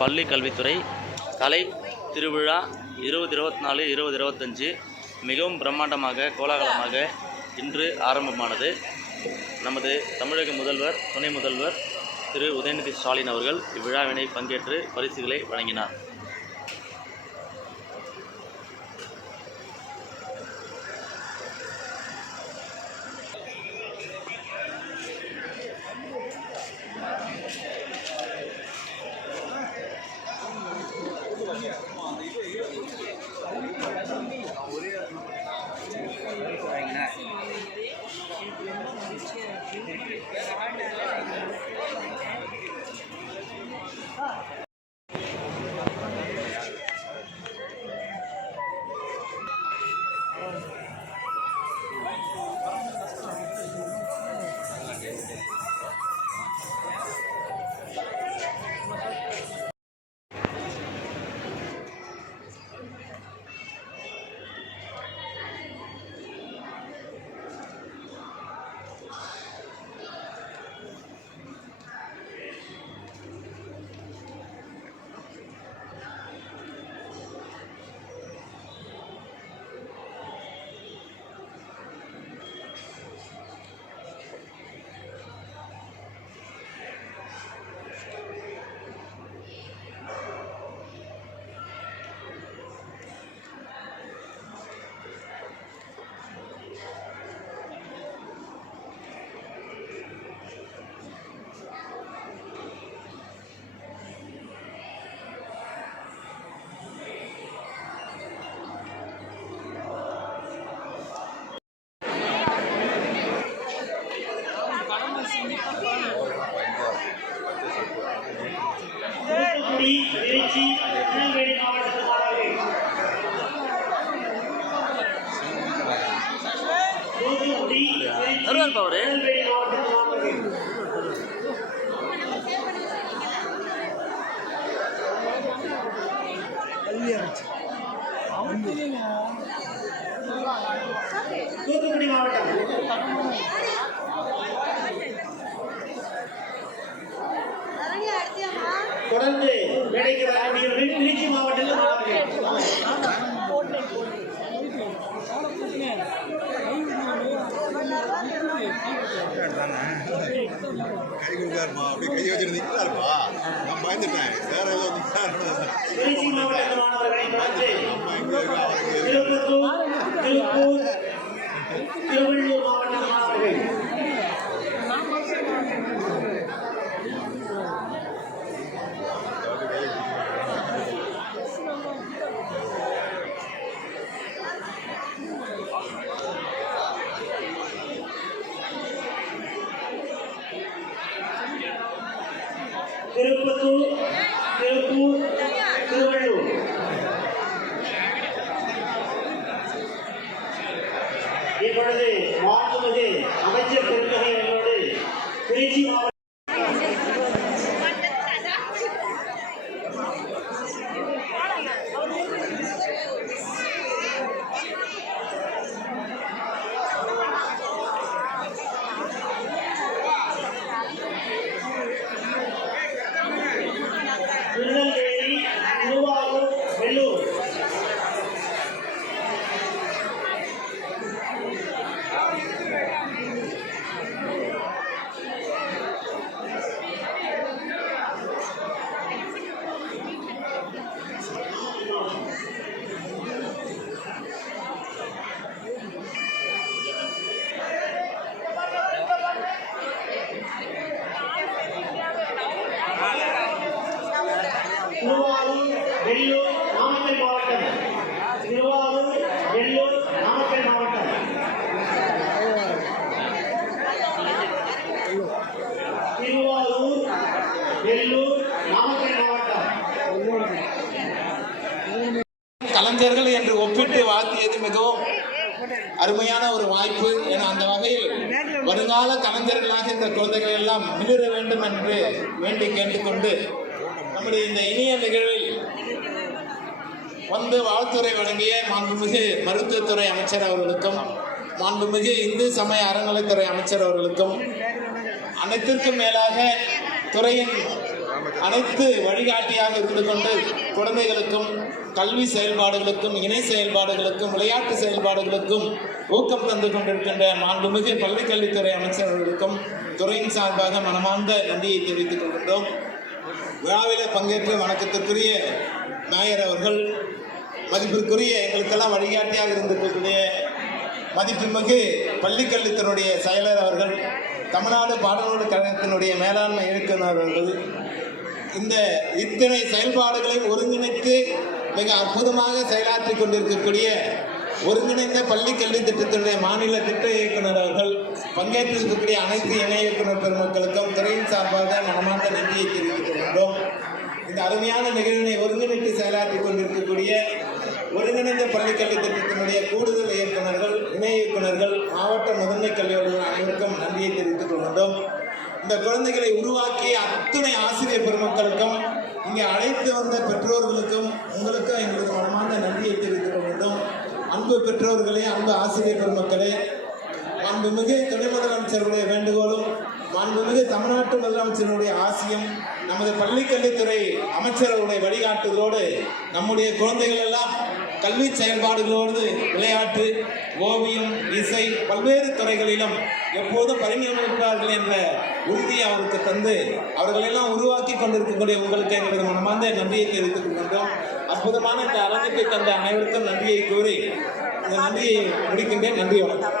பள்ளி கல்வித்துறை கலை திருவிழா 2024 2025 மிகவும் பிரம்மாண்டமாக கோலாகலமாக இன்று ஆரம்பமானது. நமது தமிழக முதல்வர் துணை முதல்வர் திரு உதயநிதி ஸ்டாலின் அவர்கள் இவ்விழாவினை பங்கேற்று பரிசுகளை வழங்கினார். தூத்துக்குடி மாவட்டம் தொடர்ந்து வேலைக்கு வரக்கூடியவர்கள் திருச்சி மாவட்டத்தில் கை கொடுக்காருமா அப்படி கை வச்சுட்டு நிற்கிறாருப்பா. நான் பயந்துட்டேன் வேற ஏதோ திருச்சி மாவட்ட மாணவர்களை திருப்பத்தூர் திருப்பூர் திருவள்ளூர் மாவட்ட மாணவர்கள் திருப்பத்தூர் திருப்பூர் திருவள்ளூர் இப்பொழுது மாண்புமிகு அமைச்சர் பெருந்தகை அவர்களோடு திருச்சி மாவட்ட திருநெல்வேலி திருவாரூர் வெள்ளூர் திருவாரூர் வெள்ளூர் நாமக்கல் மாவட்டம் திருவாரூர் வெள்ளூர் நாமக்கல் மாவட்டம் திருவாரூர் வெள்ளூர் நாமக்கல் மாவட்டம் கலைஞர்கள் என்று ஒப்பிட்டு வாழ்த்தியது மிகவும் அருமையான ஒரு வாய்ப்பு என அந்த வகையில் வருங்கால கலைஞர்களாக இந்த குழந்தைகள் எல்லாம் மிளிர வேண்டும் என்று வேண்டி கேட்டுக்கொண்டு நம்முடைய இந்த இனிய நிகழ்வில் வந்து வாழ்த்துறை வழங்கிய மாண்புமிகு மருத்துவத்துறை அமைச்சர் அவர்களுக்கும் மாண்புமிகு இந்து சமய அறநிலைத்துறை அமைச்சர் அவர்களுக்கும் அனைத்திற்கும் மேலாக துறையின் அனைத்து வழிகாட்டியாக இருந்து கொண்டு குழந்தைகளுக்கும் கல்வி செயல்பாடுகளுக்கும் இணை செயல்பாடுகளுக்கும் விளையாட்டு செயல்பாடுகளுக்கும் ஊக்கம் தந்து கொண்டிருக்கின்ற மாண்புமிகு பள்ளிக்கல்வித்துறை அமைச்சர் அவர்களுக்கும் துறையின் சார்பாக மனமார்ந்த நன்றியை தெரிவித்துக் கொள்கின்றோம். விழாவிலே பங்கேற்று வணக்கத்திற்குரிய மேயர் அவர்கள், மதிப்பிற்குரிய எங்களுக்கெல்லாம் வழிகாட்டியாக இருந்திருக்கக்கூடிய மதிப்புமிகு பள்ளிக்கல்வித்துறையுடைய செயலர் அவர்கள், தமிழ்நாடு பாடநூல் கழகத்தினுடைய மேலாண்மை இயக்குனர் அவர்கள், இந்த இத்தனை செயல்பாடுகளையும் ஒருங்கிணைத்து மிக அற்புதமாக செயலாற்றி கொண்டிருக்கக்கூடிய ஒருங்கிணைந்த பள்ளி கல்வி திட்டத்தினுடைய மாநில திட்ட இயக்குனர் அவர்கள், பங்கேற்றிருக்கக்கூடிய அனைத்து இணை இயக்குனர் பெருமக்களுக்கும் துறையின் சார்பாக மனமார்ந்த நன்றியை தெரிவித்துக் கொள்கின்றோம். இந்த அருமையான நிகழ்வினை ஒருங்கிணைத்து செயலாற்றி கொண்டிருக்கக்கூடிய ஒருங்கிணைந்த பள்ளிக்கல்வி திட்டத்தினுடைய கூடுதல் இயக்குநர்கள், இணை இயக்குநர்கள், மாவட்ட முதன்மை கல்வியாளர்கள் அனைவருக்கும் நன்றியை தெரிவித்துக் கொள்கின்றோம். இந்த குழந்தைகளை உருவாக்கிய அத்துணை ஆசிரியர் பெருமக்களுக்கும், இங்கே அழைத்து வந்த பெற்றோர்களுக்கும் உங்களுக்கும் எங்களது மனமார்ந்த நன்றியை தெரிவித்துக் கொள்கின்றோம். அன்பு பெற்றோர்களே, அன்பு ஆசிரியர் பெருமக்களே, மாண்புமிகு துணை முதலமைச்சருடைய வேண்டுகோளும் மாண்புமிகு தமிழ்நாட்டு முதலமைச்சருடைய ஆசையும் நமது பள்ளிக்கல்வித்துறை அமைச்சர்களுடைய வழிகாட்டுதலோடு நம்முடைய குழந்தைகள் எல்லாம் கல்வி செயல்பாடுகளோடு விளையாட்டு, ஓவியம், இசை பல்வேறு துறைகளிலும் எப்போதும் பரிணமிப்பார்கள் என்ற உறுதியை அவருக்கு தந்து அவர்களெல்லாம் உருவாக்கி கொண்டிருக்கக்கூடிய உங்களுக்கு எங்களது மனமார்ந்த நன்றியை தெரிவித்துக் கொள்கின்றோம். அற்புதமான இந்த அரங்கத்தை தந்த அனைவருக்கும் நன்றியை கூறி இந்த நன்றியை முடிக்கின்றேன். நன்றி, வணக்கம்.